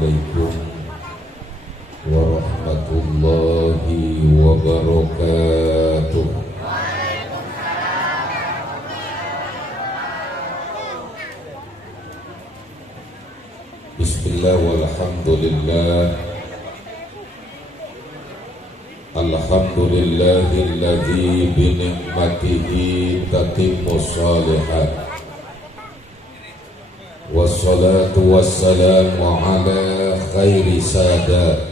Assalamualaikum warahmatullahi wabarakatuh. Bismillah walhamdulillah. Alhamdulillahilladzi bi ni'matihi tatimmus shalihat. Wassalatu wassalamu ala khairi sadat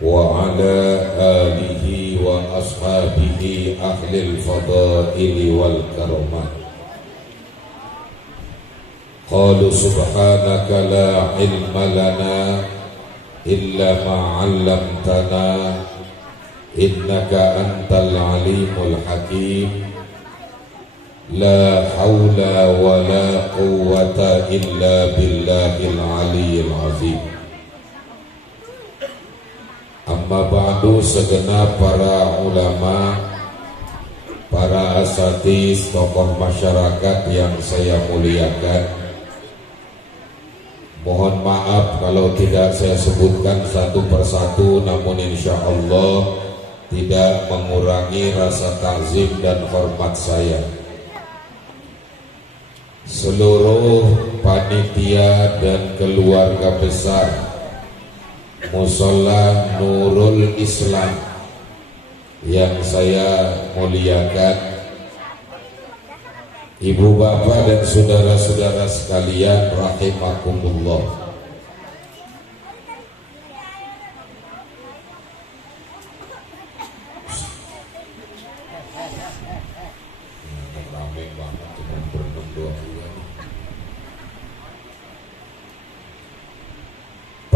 wa ala alihi wa ashabihi ahlil fadaili wal karamah. Qalu subhanaka la ilma lana illa ma 'allamtana innaka antal alimul hakim. La haula wa la quwwata illa billahil aliyyil azim. Amma ba'du, segenap para ulama, para asatiz, tokoh masyarakat yang saya muliakan, mohon maaf kalau tidak saya sebutkan satu persatu, namun insya Allah tidak mengurangi rasa takzim dan hormat saya. Seluruh panitia dan keluarga besar Mushola Nurul Islam yang saya muliakan, ibu bapak dan saudara-saudara sekalian rahimakumullah.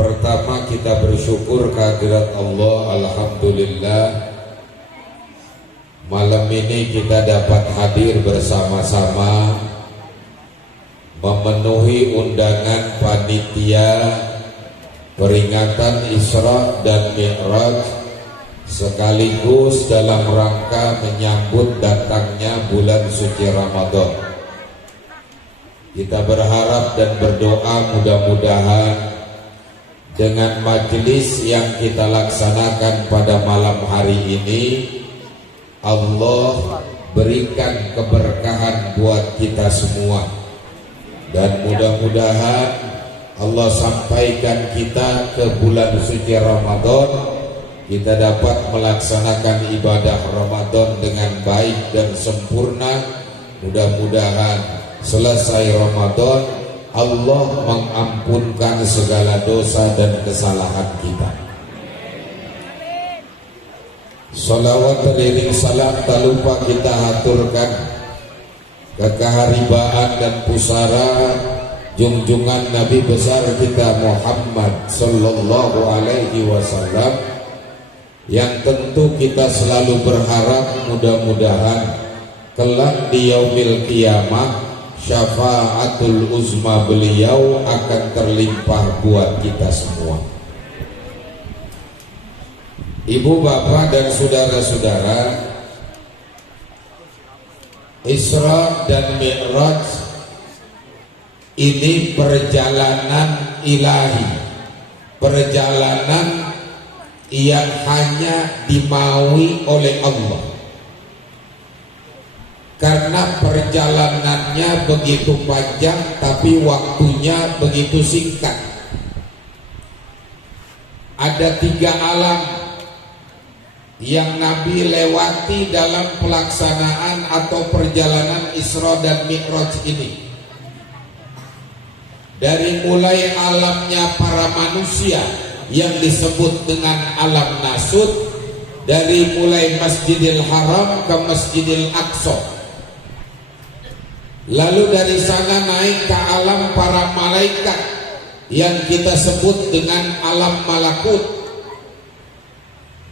Pertama, kita bersyukur kehadirat Allah. Alhamdulillah, malam ini kita dapat hadir bersama-sama memenuhi undangan panitia peringatan Isra dan Mi'raj, sekaligus dalam rangka menyambut datangnya bulan suci Ramadan. Kita berharap dan berdoa mudah-mudahan dengan majelis yang kita laksanakan pada malam hari ini, Allah berikan keberkahan buat kita semua, dan mudah-mudahan Allah sampaikan kita ke bulan suci Ramadan, kita dapat melaksanakan ibadah Ramadan dengan baik dan sempurna. Mudah-mudahan selesai Ramadan Allah mengampunkan segala dosa dan kesalahan kita. Salawat beriring salam tak lupa kita haturkan kekaharibaan dan pusara junjungan Nabi besar kita Muhammad sallallahu alaihi wasallam, yang tentu kita selalu berharap mudah-mudahan kelak di yaumil qiyamah syafaatul uzma beliau akan terlimpah buat kita semua. Ibu bapak dan saudara-saudara, Isra dan Mi'raj ini perjalanan ilahi, perjalanan yang hanya dimaui oleh Allah, karena perjalanannya begitu panjang tapi waktunya begitu singkat. Ada 3 alam yang Nabi lewati dalam pelaksanaan atau perjalanan Isra dan Mi'raj ini. Dari mulai alamnya para manusia yang disebut dengan alam nasut, dari mulai Masjidil Haram ke Masjidil Aqsa. Lalu dari sana naik ke alam para malaikat yang kita sebut dengan alam malakut.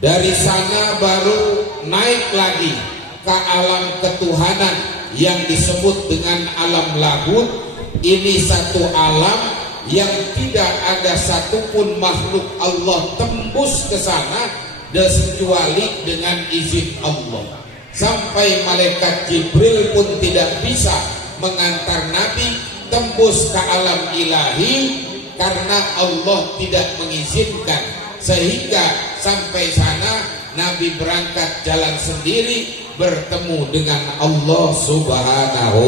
Dari sana baru naik lagi ke alam ketuhanan yang disebut dengan alam lahut. Ini satu alam yang tidak ada satupun makhluk Allah tembus ke sana kecuali dengan izin Allah. Sampai malaikat Jibril pun tidak bisa mengantar Nabi tembus ke alam ilahi karena Allah tidak mengizinkan, sehingga sampai sana Nabi berangkat jalan sendiri bertemu dengan Allah Subhanahu.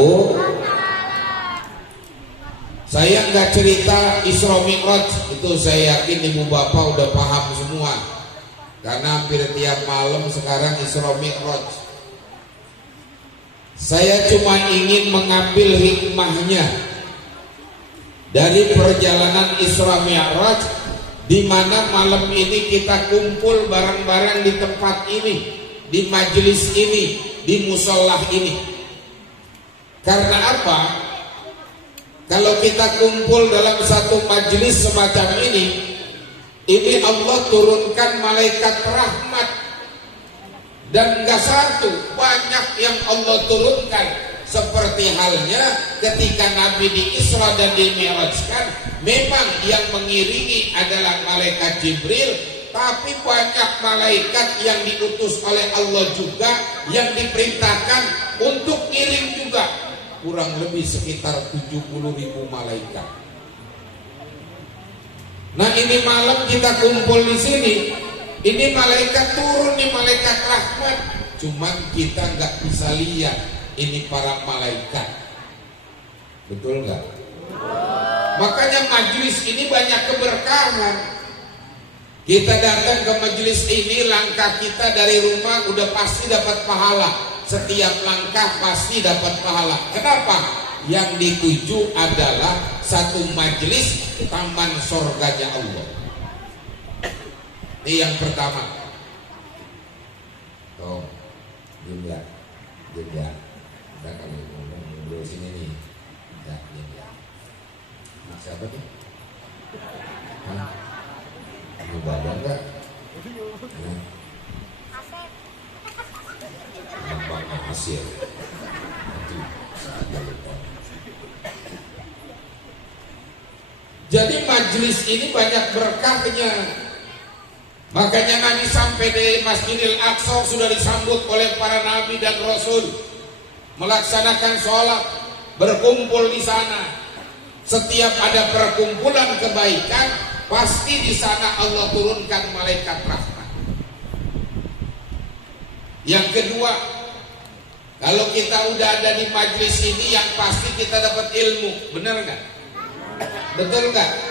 Saya nggak cerita Isra Mi'raj, itu saya yakin ibu bapak udah paham semua, karena hampir tiap malam sekarang Isra Mi'raj. Saya cuma ingin mengambil hikmahnya dari perjalanan Isra Mi'raj, di mana malam ini kita kumpul bareng-bareng di tempat ini, di majelis ini, di musolah ini. Karena apa? Kalau kita kumpul dalam satu majelis semacam ini Allah turunkan malaikat rahmat. Dan enggak satu, banyak yang Allah turunkan. Seperti halnya ketika Nabi di Isra dan di Mi'rajkan, memang yang mengiringi adalah malaikat Jibril, tapi banyak malaikat yang diutus oleh Allah juga, yang diperintahkan untuk ngiring juga. Kurang lebih sekitar 70.000 malaikat. Nah, ini malam kita kumpul di sini. Ini malaikat turun, nih malaikat rahmat. Cuman kita nggak bisa lihat ini para malaikat. Betul nggak? Makanya majelis ini banyak keberkahan. Kita datang ke majelis ini, langkah kita dari rumah udah pasti dapat pahala. Setiap langkah pasti dapat pahala. Kenapa? Yang dituju adalah satu majelis taman surganya Allah. Ini yang pertama. Oh, juga. Kita kalau ngomong sini nih, enggak. Nah, siapa tuh? Ibadah enggak? Gampang hasil. Jadi majelis ini banyak berkahnya. Makanya Nabi sampai di Masjidil Aqsa sudah disambut oleh para nabi dan rasul, melaksanakan sholat, berkumpul di sana. Setiap ada perkumpulan kebaikan, pasti di sana Allah turunkan malaikat rahmat. Yang kedua, kalau kita udah ada di majelis ini, yang pasti kita dapat ilmu, benar nggak? Betul nggak?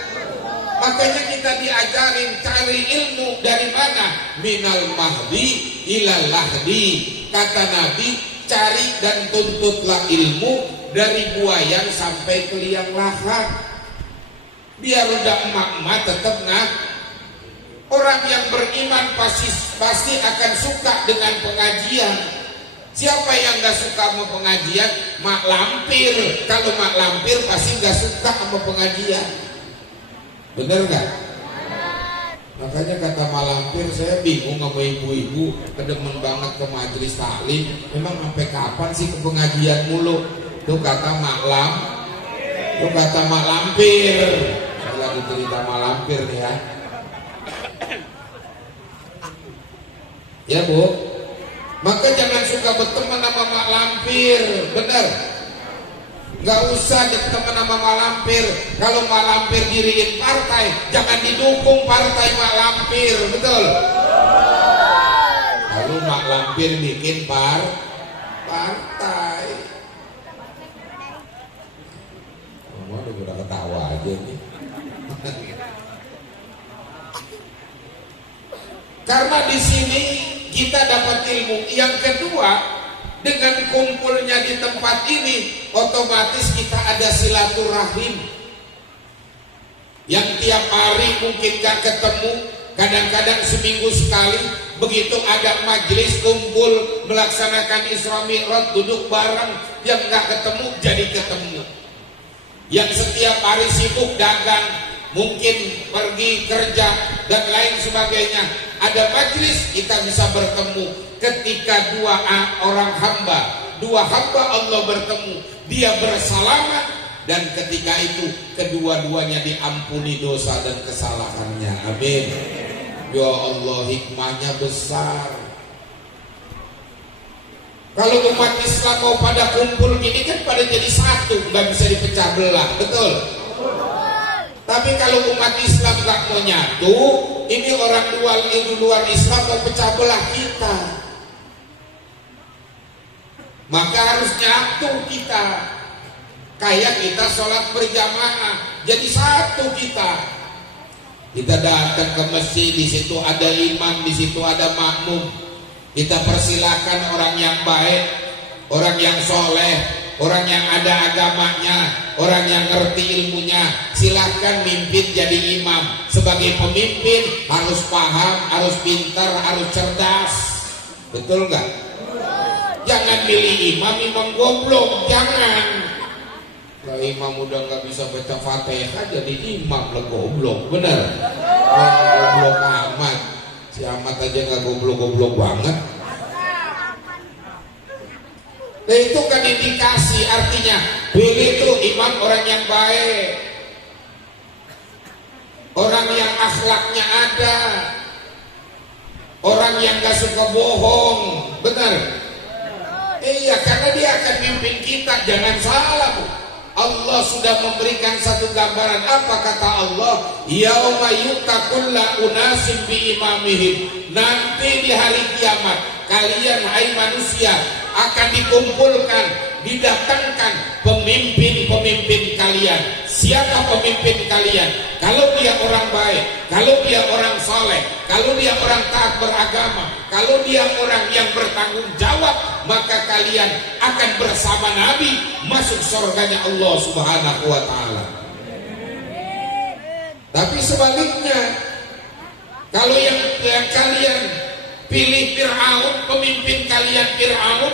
Makanya kita diajarin cari ilmu dari mana? Minal mahdi ilal lahdi. Kata Nabi, cari dan tuntutlah ilmu dari buayan sampai ke liang lahat. Biar udah emak-emak tetap orang yang beriman pasti akan suka dengan pengajian. Siapa yang gak suka sama pengajian? Mak lampir. Kalau mak lampir pasti gak suka sama pengajian. Bener gak? Makanya kata mak lampir, saya bingung sama ibu-ibu, kedemen banget ke majelis taklim. Memang sampai kapan sih ke pengajian mulu? Tuh kata mak lampir. Saya lagi cerita mak lampir nih ya. Ya Bu, maka jangan suka berteman sama mak lampir, bener? Gak usah berteman sama mak lampir. Kalau mak lampir diriin partai, jangan didukung partai mak lampir, betul? Lalu mak lampir bikin partai. Udah ketawa aja nih. Karena di sini kita dapat ilmu. Yang kedua, dengan kumpulnya di tempat ini, otomatis kita ada silaturahim. Yang tiap hari mungkin gak ketemu, kadang-kadang seminggu sekali. Begitu ada majelis kumpul melaksanakan Isra Mi'raj, duduk bareng, yang gak ketemu jadi ketemu. Yang setiap hari sibuk dagang, mungkin pergi kerja dan lain sebagainya, ada majelis kita bisa bertemu. Ketika dua hamba Allah bertemu, dia bersalaman, dan ketika itu kedua-duanya diampuni dosa dan kesalahannya. Amin. Ya Allah, hikmahnya besar. Kalau umat Islam mau pada kumpul gini kan pada jadi satu, nggak bisa dipecah belah, betul? Tapi kalau umat Islam gak mau nyatu, ini orang luar Islam mau pecah belah kita. Maka harus nyatu kita. Kayak kita sholat berjamaah, jadi satu kita. Kita datang ke masjid, di situ ada imam, di situ ada makmum. Kita persilakan orang yang baik, orang yang soleh, orang yang ada agamanya, orang yang ngerti ilmunya, silakan mimpin jadi imam. Sebagai pemimpin harus paham, harus pintar, harus cerdas. Betul nggak? Jangan milih imam goblok, jangan. Kalau imam udah nggak bisa baca Fatihah jadi imam lah, goblok, bener? Goblok amat, si amat aja nggak goblok banget. Nah itu kan indikasi, artinya pilih tuh imam orang yang baik, orang yang akhlaknya ada, orang yang gak suka bohong, benar? Iya, karena dia akan mimpin kita. Jangan salah, Bu. Allah sudah memberikan satu gambaran. Apa kata Allah? Yauma yu'takullu unasim bi imamihim. Nanti di hari kiamat kalian hai manusia akan dikumpulkan, didatangkan pemimpin-pemimpin kalian. Siapa pemimpin kalian? Kalau dia orang baik, kalau dia orang soleh, kalau dia orang taat beragama, kalau dia orang yang bertanggung jawab, maka kalian akan bersama Nabi masuk surganya Allah Subhanahu wa ta'ala. Tapi sebaliknya, kalau yang kalian pilih Fir'aun, pemimpin kalian Fir'aun,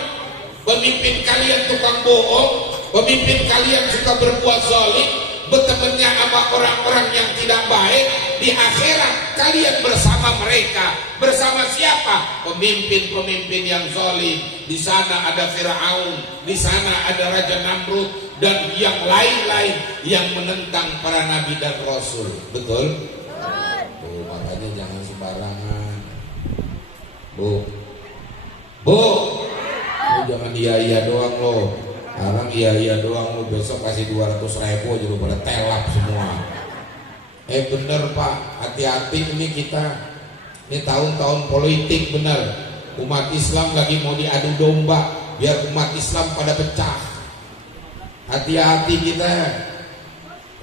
pemimpin kalian tukang bohong, pemimpin kalian suka berbuat zalim, bertemannya sama orang-orang yang tidak baik, di akhirat kalian bersama mereka. Bersama siapa? Pemimpin-pemimpin yang zalim. Di sana ada Fir'aun, di sana ada Raja Namrud, dan yang lain-lain yang menentang para nabi dan rasul. Betul? Tuh, makanya jangan sembarangan. Bu, jangan iya doang lo. Sekarang iya doang lo, besok kasih 200.000 aja lo pada telap semua. Bener Pak, hati-hati ini kita. Ini tahun-tahun politik, bener. Umat Islam lagi mau diadu domba biar umat Islam pada pecah. Hati-hati kita.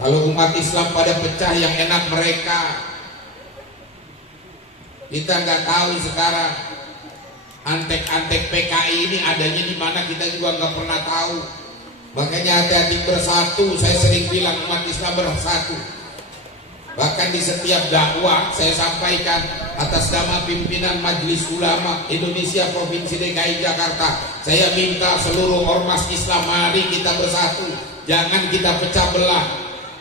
Kalau umat Islam pada pecah yang enak mereka. Kita nggak tahu sekarang antek-antek PKI ini adanya di mana, kita juga nggak pernah tahu. Makanya hati-hati bersatu. Saya sering bilang umat Islam bersatu. Bahkan di setiap dakwah saya sampaikan atas nama pimpinan Majelis Ulama Indonesia Provinsi DKI Jakarta, saya minta seluruh ormas Islam, mari kita bersatu, jangan kita pecah belah.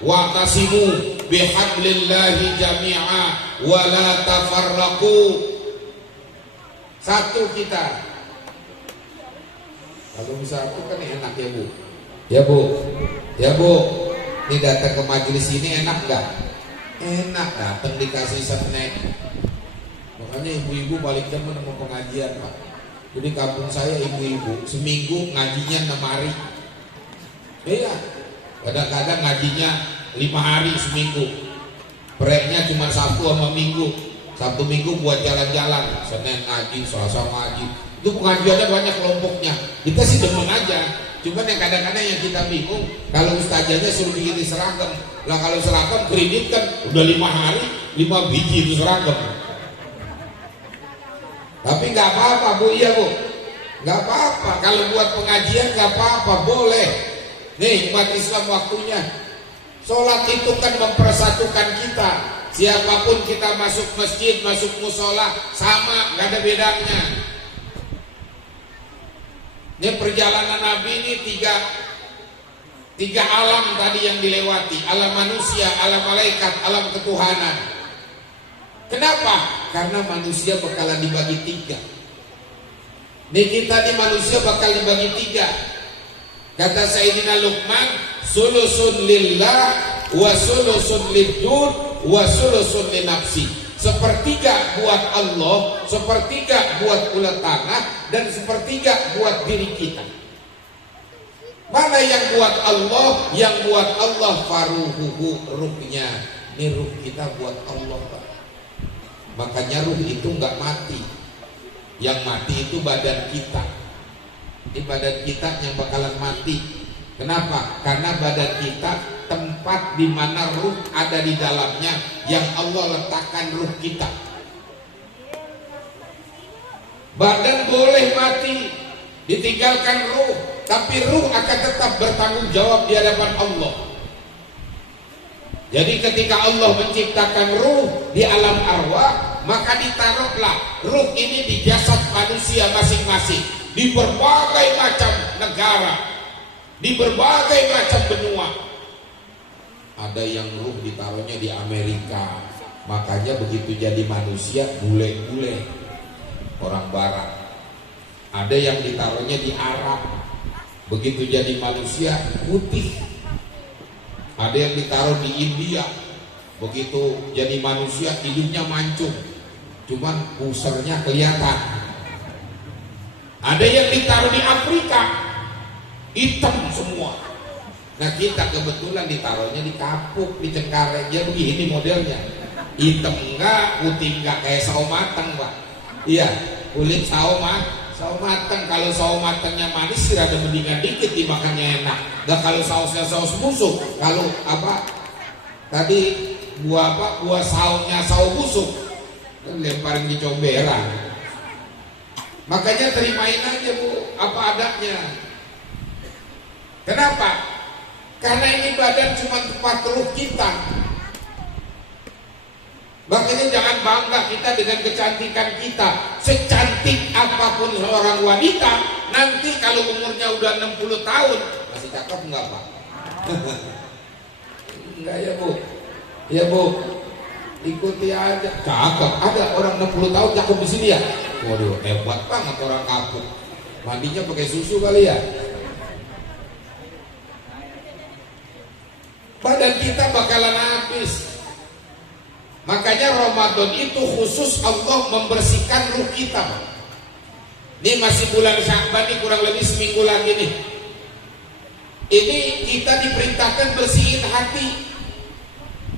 Wa'tasimu bihablillahi jami'a wa la tafarraqu. Satu kita. Kalau bersatu kan enak ya Bu. Ya Bu. Ini datang ke majelis ini enak gak? Enak, datang dikasih snack. Makanya ibu-ibu balik demen sama pengajian Pak. Jadi kampung saya ibu-ibu seminggu ngajinya 6 hari. Iya. Kadang-kadang ngajinya 5 hari seminggu. Breaknya cuma Sabtu sama Minggu. Sabtu Minggu buat jalan-jalan, Senin ngaji, Selasa ngaji. Itu pengajiannya banyak kelompoknya. Kita sih demen aja. Cuman yang kadang-kadang yang kita bingung, kalau ustazahnya suruh bikin seragam. Lah kalau seragam kredit kan udah 5 hari 5 biji itu seragam. Tapi nggak apa-apa Bu, iya Bu. Nggak apa-apa. Kalau buat pengajian nggak apa-apa, boleh. Nih umat Islam waktunya. Sholat itu kan mempersatukan kita. Siapapun kita masuk masjid, masuk musola, sama, nggak ada bedanya. Ini perjalanan Nabi ini tiga alam tadi yang dilewati. Alam manusia, alam malaikat, alam ketuhanan. Kenapa? Karena manusia bakalan dibagi 3. Nih kita di manusia bakal dibagi 3. Kata Sayyidina Luqman, sulusun lillah wa sulusun lidud wa sulusun linafsi. Sepertiga buat Allah, sepertiga buat ulat tanah, dan sepertiga buat diri kita. Mana yang buat Allah? Yang buat Allah faruhuhu, ruhnya. Ini ruh kita buat Allah, Pak. Makanya ruh itu nggak mati. Yang mati itu badan kita. Ini badan kita yang bakalan mati. Kenapa? Karena badan kita tempat di mana ruh ada di dalamnya, yang Allah letakkan ruh kita. Badan boleh mati, ditinggalkan ruh, tapi ruh akan tetap bertanggung jawab di hadapan Allah. Jadi ketika Allah menciptakan ruh di alam arwah, maka ditaruhlah ruh ini di jasad manusia masing-masing, di berbagai macam negara, di berbagai macam benua. Ada yang ruh ditaruhnya di Amerika, makanya begitu jadi manusia bule-bule, orang barat. Ada yang ditaruhnya di Arab, begitu jadi manusia putih. Ada yang ditaruh di India, begitu jadi manusia hidungnya mancung, cuman pusernya kelihatan. Ada yang ditaruh di Afrika, hitam semua. Nah kita kebetulan ditaruhnya di Kapuk, di Cengkareng, ya begini modelnya. Hitam enggak, putih enggak, kayak sawo matang, Pak. Iya, kulit sawo matang. Kalau sawo matangnya manis sih ada mendingan dikit, dimakannya enak. Nah kalau sausnya saus busuk, kalau apa tadi buah sausnya saus busuk, lemparin di comberan. Makanya terimain aja Bu, apa adanya. Kenapa? Karena ini badan cuma tempat ruh kita. Makanya jangan bangga kita dengan kecantikan kita. Secantik apapun seorang wanita, nanti kalau umurnya udah 60 tahun, masih cakep enggak Pak? Enggak ya Bu? Ya Bu, ikuti aja. Cakep, ada orang 60 tahun cakep di sini ya? Waduh, hebat banget orang Kapuk. Mandinya pakai susu kali ya? Badan kita bakalan habis. Makanya Ramadan itu khusus Allah membersihkan ruh kita. Ini masih bulan Sya'ban, ini kurang lebih seminggu lagi nih. Ini kita diperintahkan bersihin hati.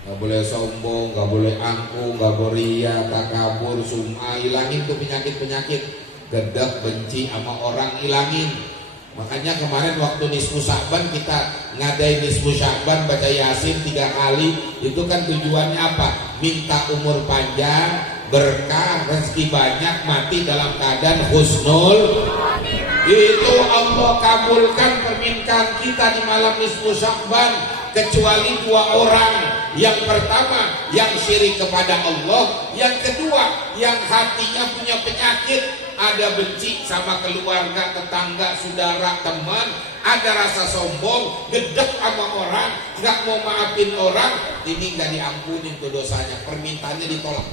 Gak boleh sombong, gak boleh angkuh, gak boleh ria, takabur, sum'ah. Hilangin tuh penyakit-penyakit. Gedek, benci sama orang, hilangin. Makanya kemarin waktu nisfu Sya'ban kita ngadain nisfu Sya'ban, baca Yasin 3 kali. Itu kan tujuannya apa? Minta umur panjang, berkah, rezeki banyak, mati dalam keadaan husnul. Itu Allah kabulkan permintaan kita di malam nisfu Sya'ban, kecuali 2 orang. Yang pertama yang syirik kepada Allah, yang kedua yang hatinya punya penyakit, ada benci sama keluarga, tetangga, saudara, teman, ada rasa sombong, gedek sama orang, nggak mau maafin orang. Ini nggak diampuni tuh dosanya, permintaannya ditolak.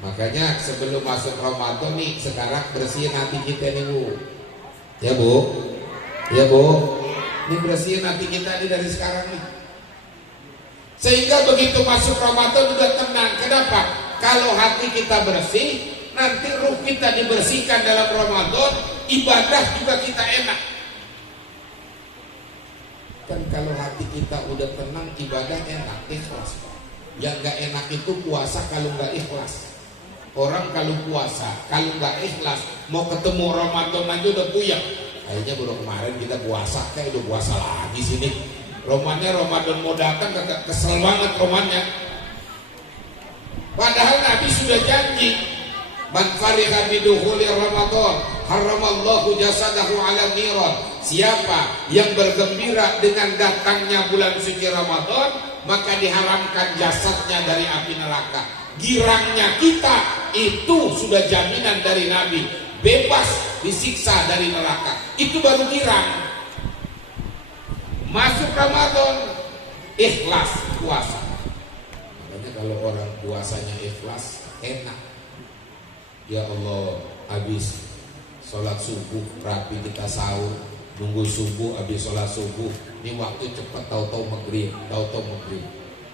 Makanya sebelum masuk Ramadan nih, sekarang bersihin hati kita nih Bu. Ya Bu, ya Bu, ini bersihin hati kita nih dari sekarang nih. Sehingga begitu masuk Ramadan udah tenang. Kenapa? Kalau hati kita bersih, nanti ruh kita dibersihkan dalam Ramadan, ibadah juga kita enak. Kan kalau hati kita udah tenang, ibadah enak, ikhlas. Yang gak enak itu puasa kalau gak ikhlas. Orang kalau puasa, kalau gak ikhlas, mau ketemu Ramadan aja udah puyeng. Kayaknya baru kemarin kita puasa, kayak udah puasa lagi sini. Ramadan mau datang, kesel banget romannya. Padahal Nabi sudah janji, man fariha bidukhuli Ramadan haramallahu jasadahu ala niran. Siapa yang bergembira dengan datangnya bulan suci Ramadan, maka diharamkan jasadnya dari api neraka. Girangnya kita itu sudah jaminan dari Nabi, bebas disiksa dari neraka. Itu baru girang. Masuk Ramadan, ikhlas puasa. Makanya kalau orang puasanya ikhlas, enak. Ya Allah, habis sholat subuh rapi kita sahur, nunggu subuh, habis sholat subuh, ini waktu cepat, tahu-tahu maghrib.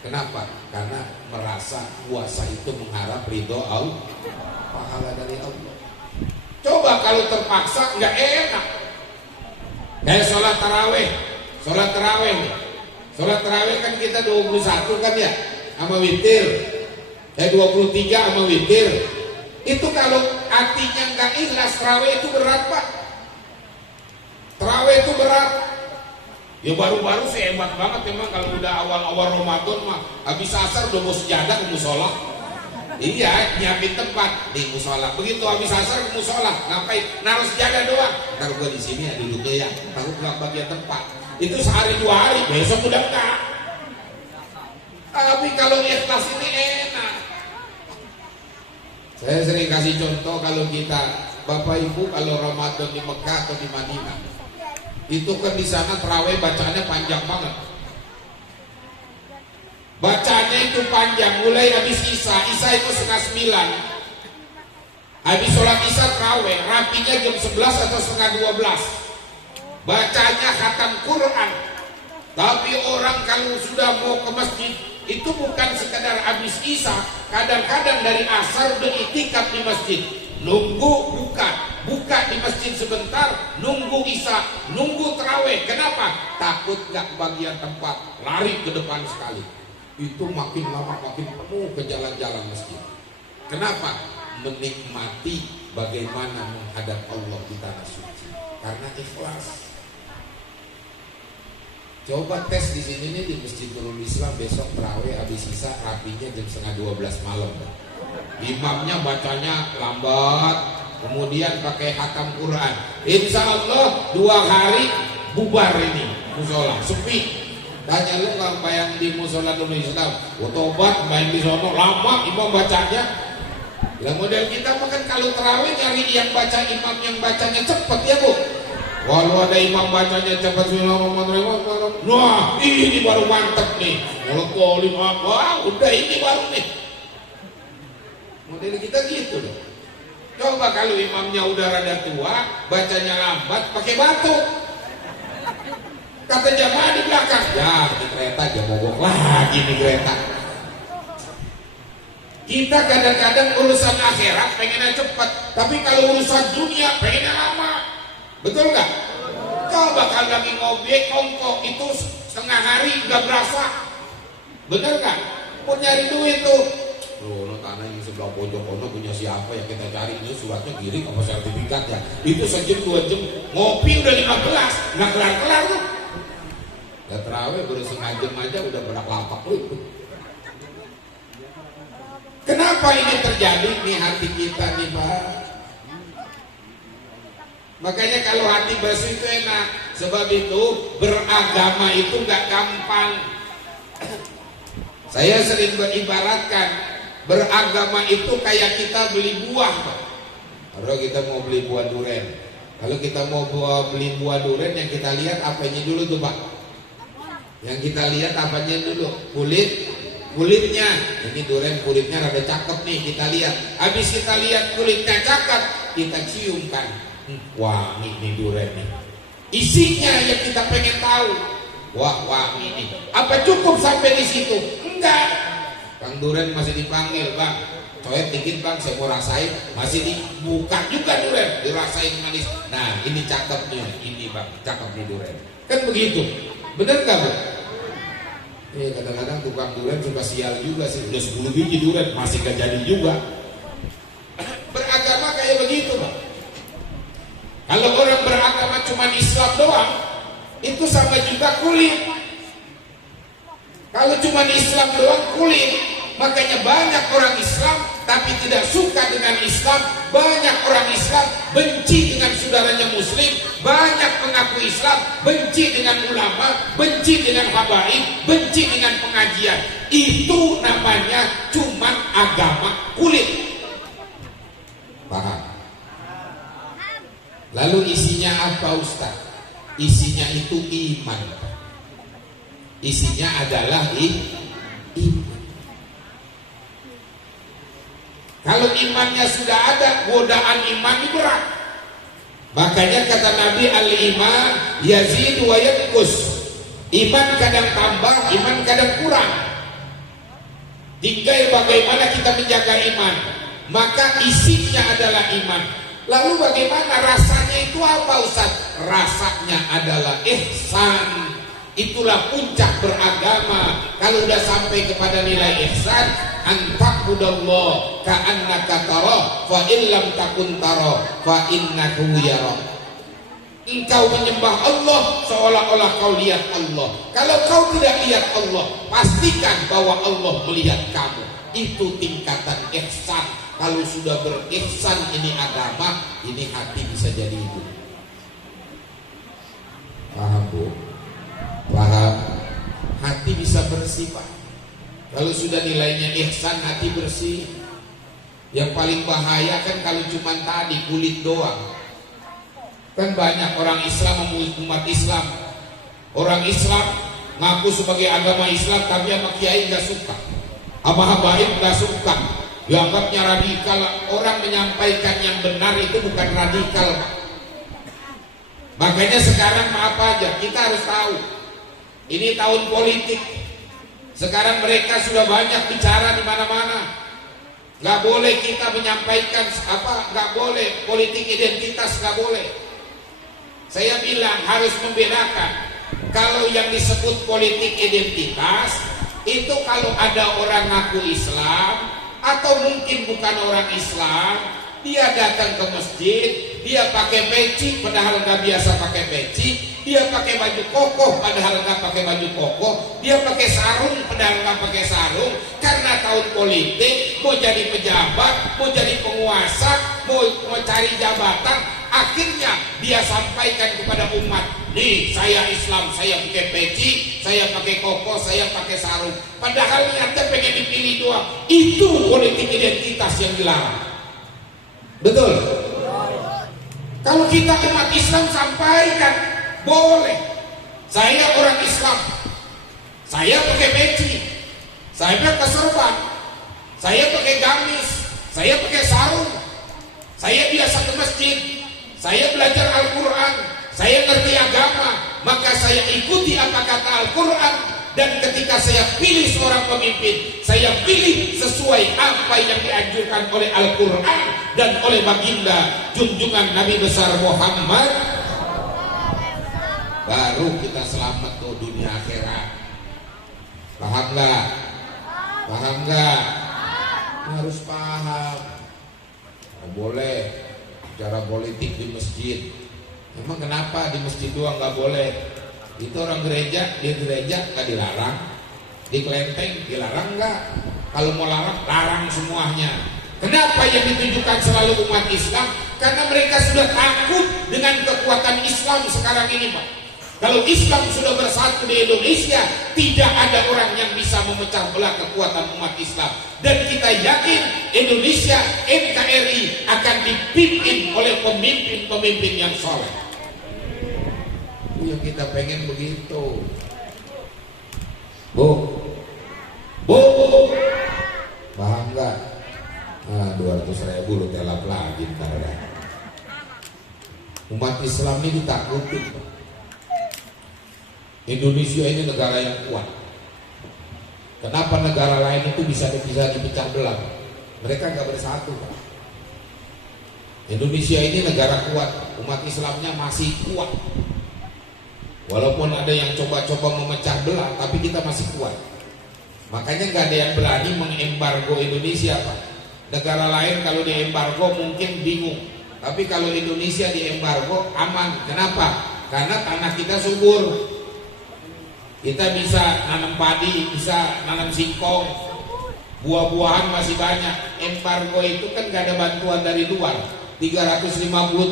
Kenapa? Karena merasa puasa itu mengharap ridho Allah, pahala dari Allah. Coba kalau terpaksa nggak enak. Kayak sholat taraweh kan kita 21 kan ya, sama witir. 23 sama witir. Itu kalau hatinya nggak ikhlas, taraweh itu berat Pak. Taraweh itu berat. Ya baru-baru sih hebat banget memang kalau udah awal-awal Ramadan mah habis asar udah mau sejadah ke musola. Iya, nyiapin tempat di musola. Begitu habis asar ke musola, ngapain? Naruh sejadah doang. Ntar gua di sini ya duduknya ya, takut nggak bagian tempat. Itu sehari 2 hari, besok udah enggak. Tapi kalau ikhlas ini enak. Saya sering kasih contoh kalau kita, Bapak Ibu kalau Ramadan di Mekah atau di Madinah, itu kan di sana tarawih bacaannya panjang banget. Bacanya itu panjang, mulai habis Isya itu 8:30. Habis sholat Isya tarawih, rapinya jam 11 atau 11:30. Bacanya khatam Quran. Tapi orang kalau sudah mau ke masjid, itu bukan sekadar habis Isya, kadang-kadang dari asar udah itikaf di masjid, nunggu buka di masjid sebentar, nunggu Isya, nunggu tarawih. Kenapa? Takut nggak bagian tempat, lari ke depan sekali. Itu makin lama makin penuh ke jalan-jalan masjid. Kenapa? Menikmati bagaimana menghadap Allah di tanah suci karena ikhlas. Coba tes di sini nih di Masjid Nurul Islam besok tarawih habis Isya rapinya jam 11:30 malam. Imamnya bacanya lambat, kemudian pakai khatam Quran. Insya Allah 2 hari bubar ini musola, sepi. Tanya lu kalau yang di musola Nurul Islam, tobat main di sono lama imam bacanya. Lah model kita makan kalau tarawih nyari yang baca imam yang bacanya cepet ya Bu. Walau ada imam bacanya cepat, bismillahirrahmanirrahim. Nah, ini baru mantep nih. Kalau apa? Udah ini baru nih. Model kita gitu loh. Coba kalau imamnya udah rada tua, bacanya lambat, pakai batuk. Kata jamaah di belakang, ya di kereta aja mogok lagi nih kereta. Kita kadang-kadang urusan akhirat pengennya cepat, tapi kalau urusan dunia pengennya lama. Betul nggak? Coba kalau lagi ngobek ongkok itu setengah hari nggak berasa. Bener nggak? Mau nyari duit tuh. Loh, tanah yang sebelah pojok kono punya siapa yang kita cari, ini suratnya giring apa sertifikat ya? Itu sejam 2 jam ngopi udah 15, nggak kelar-kelar tuh. Ya terawih baru setengah jam aja udah berak-lapak tuh. Kenapa ini terjadi nih hati kita nih Pak? Makanya kalau hati bersih itu enak. Sebab itu beragama itu gak gampang. Saya sering beribaratkan beragama itu kayak kita beli buah. Kalau kita mau beli buah durian, kalau kita mau beli buah durian, yang kita lihat apanya dulu tuh Pak? Yang kita lihat apanya dulu? Kulitnya. Ini durian kulitnya rada cakep nih, kita lihat. Habis kita lihat kulitnya cakep, kita ciumkan. Wangi nih durian nih. Isinya yang kita pengen tahu. Wah wangi nih. Apa cukup sampai di situ? Enggak. Kang durian masih dipanggil Bang. Coet dikit Bang, saya mau rasain. Masih dibuka juga durian, dirasain manis. Nah ini cakep nih, ini Bang, cakep nih durian. Kan begitu. Bener gak Bu? Kadang-kadang tukang durian suka sial juga sih. Udah 10 biji durian masih gak jadi juga. Beragama kayak begitu Bang. Kalau orang beragama cuma Islam doang, itu sama juga kulit. Kalau cuma Islam doang kulit, makanya banyak orang Islam tapi tidak suka dengan Islam. Banyak orang Islam benci dengan saudaranya Muslim. Banyak mengaku Islam benci dengan ulama, benci dengan habaib, benci dengan pengajian. Itu namanya cuma agama kulit. Paham? Lalu isinya apa Ustaz? Isinya itu iman. Isinya adalah iman. Kalau imannya sudah ada, godaan iman itu berat. Makanya kata Nabi, al-iman yazidu wa yanqus. Iman kadang tambah, iman kadang kurang. Tinggal bagaimana kita menjaga iman. Maka isinya adalah iman. Lalu bagaimana rasanya itu apa Ustaz? Rasanya adalah ihsan. Itulah puncak beragama. Kalau udah sampai kepada nilai ihsan, antaqudallah ka'annaka tara fa illam takun tara fa innahu yara. Engkau menyembah Allah seolah-olah kau lihat Allah. Kalau kau tidak lihat Allah, pastikan bahwa Allah melihat kamu. Itu tingkatan ihsan. Kalau sudah berihsan, ini agama, ini hati bisa jadi itu. Paham Bu? Paham? Hati bisa bersih Pak. Kalau sudah nilainya ihsan, hati bersih. Yang paling bahaya kan kalau cuma tadi kulit doang. Kan banyak orang Islam, umat Islam, orang Islam ngaku sebagai agama Islam, tapi sama kiai nggak suka, sama habaib nggak suka, dianggapnya radikal. Orang menyampaikan yang benar itu bukan radikal Pak. Makanya sekarang maaf aja, kita harus tahu ini tahun politik. Sekarang mereka sudah banyak bicara di mana-mana. Nggak boleh kita menyampaikan nggak boleh politik identitas, nggak boleh. Saya bilang harus membedakan. Kalau yang disebut politik identitas itu kalau ada orang ngaku Islam atau mungkin bukan orang Islam, dia datang ke masjid, dia pakai peci padahal nggak biasa pakai peci, dia pakai baju koko padahal nggak pakai baju koko, dia pakai sarung padahal nggak pakai sarung, karena tahun politik mau jadi pejabat, mau jadi penguasa, mau cari jabatan. Akhirnya dia sampaikan kepada umat, nih saya Islam, saya pakai peci, saya pakai koko, saya pakai sarung. Padahal niatnya pengen dipilih doang. Itu politik identitas yang dilarang. Betul? Kalau kita umat Islam sampaikan, boleh. Saya orang Islam, saya pakai peci, saya pakai serban, saya pakai gamis, saya pakai sarung, saya biasa ke masjid, saya belajar Al-Quran, saya ngerti agama, maka saya ikuti apa kata Al-Quran. Dan ketika saya pilih seorang pemimpin, saya pilih sesuai apa yang dianjurkan oleh Al-Quran dan oleh baginda junjungan Nabi besar Muhammad. Baru kita selamat tuh dunia akhirat. Paham gak? Paham gak? Harus paham. Nggak boleh cara politik di masjid. Emang kenapa di masjid doang nggak boleh? Itu orang gereja, di gereja nggak dilarang, di kelenteng dilarang nggak? Kalau mau larang semuanya. Kenapa yang ditujukan selalu umat Islam? Karena mereka sudah takut dengan kekuatan Islam sekarang ini Pak. Kalau Islam sudah bersatu di Indonesia, tidak ada orang yang bisa memecah belah kekuatan umat Islam. Dan kita yakin Indonesia NKRI akan dipimpin oleh pemimpin-pemimpin yang soleh. Itu yang kita pengen begitu. Bu, paham nggak? 200.000 lu telap lagi ntar ya. Umat Islam ini ditakutin. Indonesia ini negara yang kuat. Kenapa negara lain itu bisa dipecah belah? Mereka nggak bersatu Pak. Indonesia ini negara kuat, umat Islamnya masih kuat. Walaupun ada yang coba-coba memecah belah, tapi kita masih kuat. Makanya nggak ada yang berani mengembargo Indonesia Pak. Negara lain kalau diembargo mungkin bingung, tapi kalau Indonesia diembargo aman. Kenapa? Karena tanah kita subur. Kita bisa nanam padi, bisa nanam singkong, buah-buahan masih banyak. Embargo itu kan gak ada bantuan dari luar. 350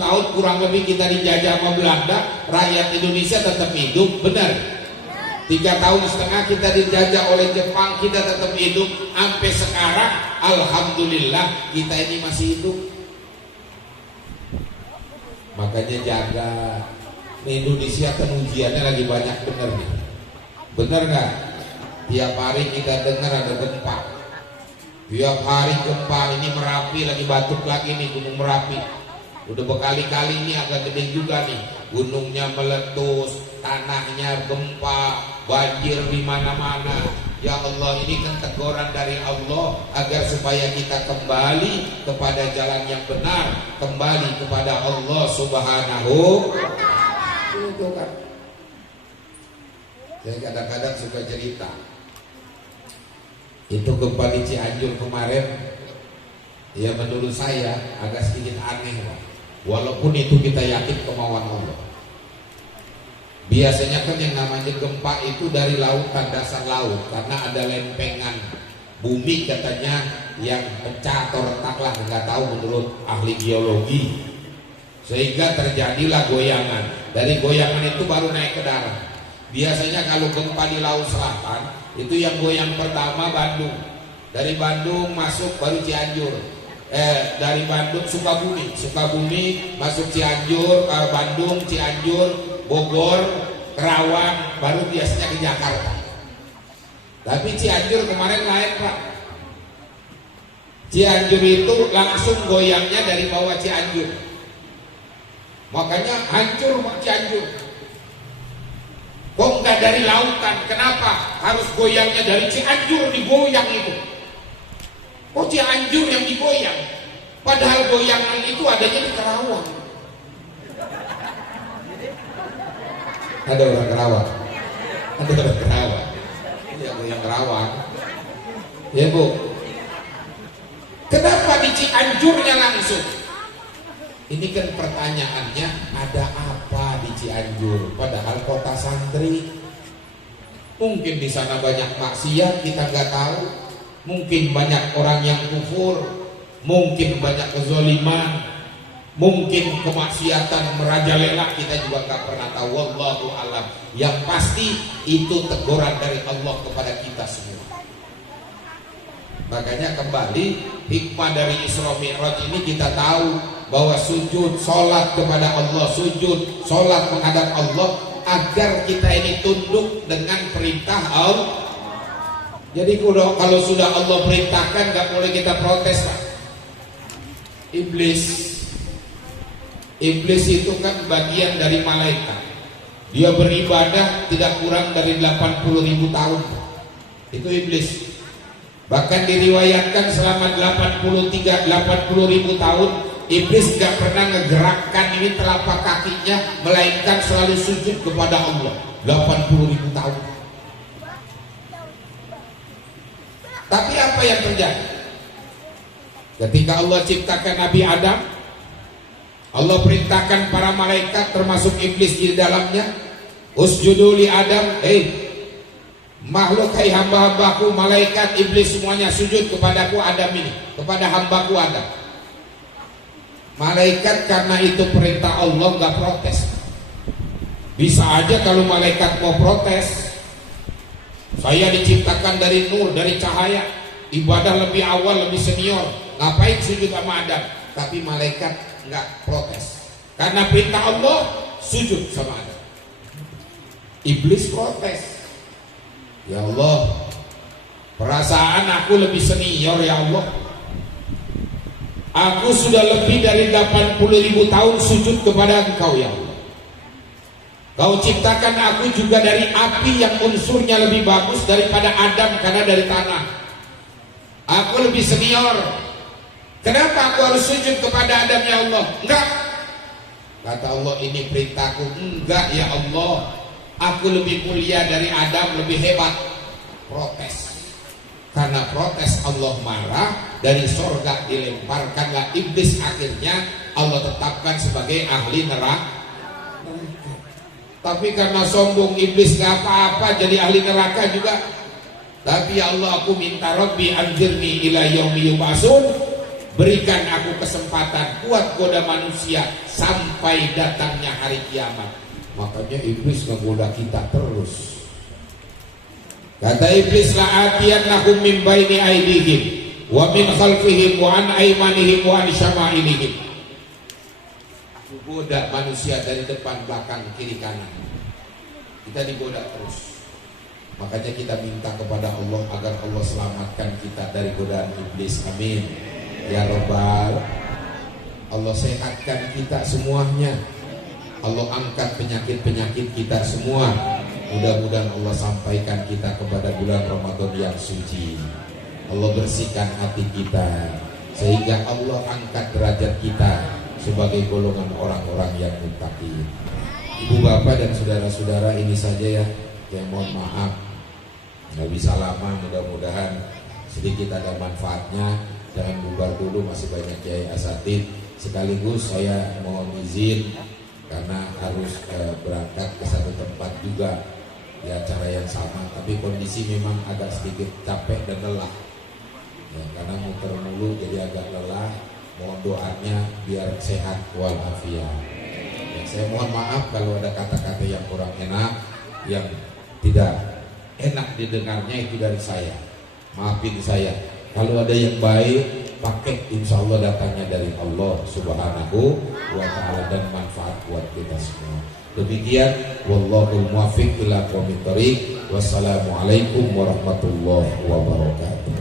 tahun kurang lebih kita dijajah sama Belanda, rakyat Indonesia tetap hidup, benar. 3,5 tahun kita dijajah oleh Jepang, kita tetap hidup. Sampai sekarang alhamdulillah kita ini masih hidup. Makanya jaga. Indonesia kan ujiannya lagi banyak, bener nih. Bener gak? Tiap hari kita dengar ada gempa. Tiap hari gempa. Ini Merapi lagi batuk lagi nih, Gunung Merapi. Udah berkali-kali ini agak gede juga nih. Gunungnya meletus, tanahnya gempa, banjir di mana-mana. Ya Allah, ini kan teguran dari Allah agar supaya kita kembali kepada jalan yang benar, kembali kepada Allah Subhanahu wa Ta'ala. Itu kan. Saya kadang-kadang suka cerita. Itu gempa di Cianjur kemarin, ya menurut saya agak sedikit aneh, walaupun itu kita yakin kemauan Allah. Biasanya kan yang namanya gempa itu dari lautan, dasar laut, karena ada lempengan bumi katanya yang pecah atau retak lah, nggak tahu menurut ahli geologi, sehingga terjadilah goyangan. Dari goyangan itu baru naik ke darat. Biasanya kalau gempa di laut selatan itu yang goyang pertama Bandung, dari Bandung masuk baru Cianjur, dari Bandung Sukabumi masuk Cianjur, Bandung, Cianjur, Bogor, Kerawang, baru biasanya ke Jakarta. Tapi Cianjur kemarin lain Pak. Cianjur itu langsung goyangnya dari bawah Cianjur, makanya hancur Pak Cianjur. Kok nggak dari lautan? Kenapa harus goyangnya dari Cianjur digoyang itu? Kok Cianjur yang digoyang? Padahal goyangan itu adanya di Kerawang. Ada orang Kerawang, ya goyang Kerawang, ya Bu. Kenapa di Cianjurnya langsung? Ini kan pertanyaannya, ada apa di Cianjur? Padahal kota santri. Mungkin di sana banyak maksiat kita nggak tahu, mungkin banyak orang yang kufur, mungkin banyak kezaliman, mungkin kemaksiatan merajalela, kita juga nggak pernah tahu. Wallahu alam. Yang pasti itu teguran dari Allah kepada kita semua. Makanya kembali hikmah dari Isra Mi'raj ini kita tahu bahwa sujud, sholat kepada Allah, sujud, sholat menghadap Allah, agar kita ini tunduk dengan perintah Allah. Jadi kalau sudah Allah perintahkan, nggak boleh kita protes Pak. Iblis itu kan bagian dari malaikat. Dia beribadah tidak kurang dari 80.000 tahun. Itu iblis. Bahkan diriwayatkan selama 80.000 tahun iblis gak pernah ngegerakkan ini telapak kakinya, melainkan selalu sujud kepada Allah 80.000 tahun. Tapi apa yang terjadi? Ketika Allah ciptakan Nabi Adam, Allah perintahkan para malaikat termasuk iblis di dalamnya, usjudu li Adam, makhluk, hai hamba-hambaku, malaikat, iblis semuanya sujud kepadaku Adam ini, kepada hambaku Adam. Malaikat karena itu perintah Allah gak protes. Bisa aja kalau malaikat mau protes, saya diciptakan dari nur, dari cahaya, ibadah lebih awal, lebih senior, ngapain sujud sama Adam? Tapi malaikat nggak protes, karena perintah Allah sujud sama Adam. Iblis protes, ya Allah, perasaan aku lebih senior ya Allah, aku sudah lebih dari 80.000 tahun sujud kepada Engkau ya Allah. Kau ciptakan aku juga dari api yang unsurnya lebih bagus daripada Adam karena dari tanah. Aku lebih senior. Kenapa aku harus sujud kepada Adam ya Allah? Enggak. Kata Allah, ini perintahku. Enggak ya Allah, aku lebih mulia dari Adam, lebih hebat. Protes. Karena protes Allah marah, dari sorga dilemparkanlah iblis, akhirnya Allah tetapkan sebagai ahli neraka. Tapi karena sombong iblis gak apa-apa jadi ahli neraka juga. Tapi ya Allah, aku minta Rabbi anzirni ila yaumi yub'atsun, berikan aku kesempatan kuat goda manusia sampai datangnya hari kiamat. Makanya iblis ngegoda kita terus. Kata iblis, la'atiyannahum min baini aydihim wa min khalfihim wa an aymanihim wa an syama'ilihim. Goda manusia dari depan, belakang, kiri, kanan. Kita digoda terus. Makanya kita minta kepada Allah agar Allah selamatkan kita dari godaan iblis. Amin ya Rabbal. Allah sehatkan kita semuanya. Allah angkat penyakit-penyakit kita semua. Mudah-mudahan Allah sampaikan kita kepada bulan Ramadan yang suci. Allah bersihkan hati kita sehingga Allah angkat derajat kita sebagai golongan orang-orang yang muttaqin. Ibu bapak dan saudara-saudara, ini saja ya. Yang mohon maaf nggak bisa lama, mudah-mudahan sedikit ada manfaatnya. Jangan bubar dulu, masih banyak kiai asatid. Sekaligus saya mohon izin karena harus berangkat ke satu tempat juga di acara yang sama, tapi kondisi memang agak sedikit capek dan lelah ya, karena muter mulu jadi agak lelah. Mohon doanya biar sehat walafiat ya. Saya mohon maaf kalau ada kata-kata yang kurang enak, yang tidak enak didengarnya, itu dari saya, maafin saya. Kalau ada yang baik, pakai, insya Allah datangnya dari Allah Subhanahu wa ta'ala dan manfaat buat kita semua. Demikian, wallahul muwaffiq ila aqwamit thoriq. Wassalamualaikum warahmatullahi wabarakatuh.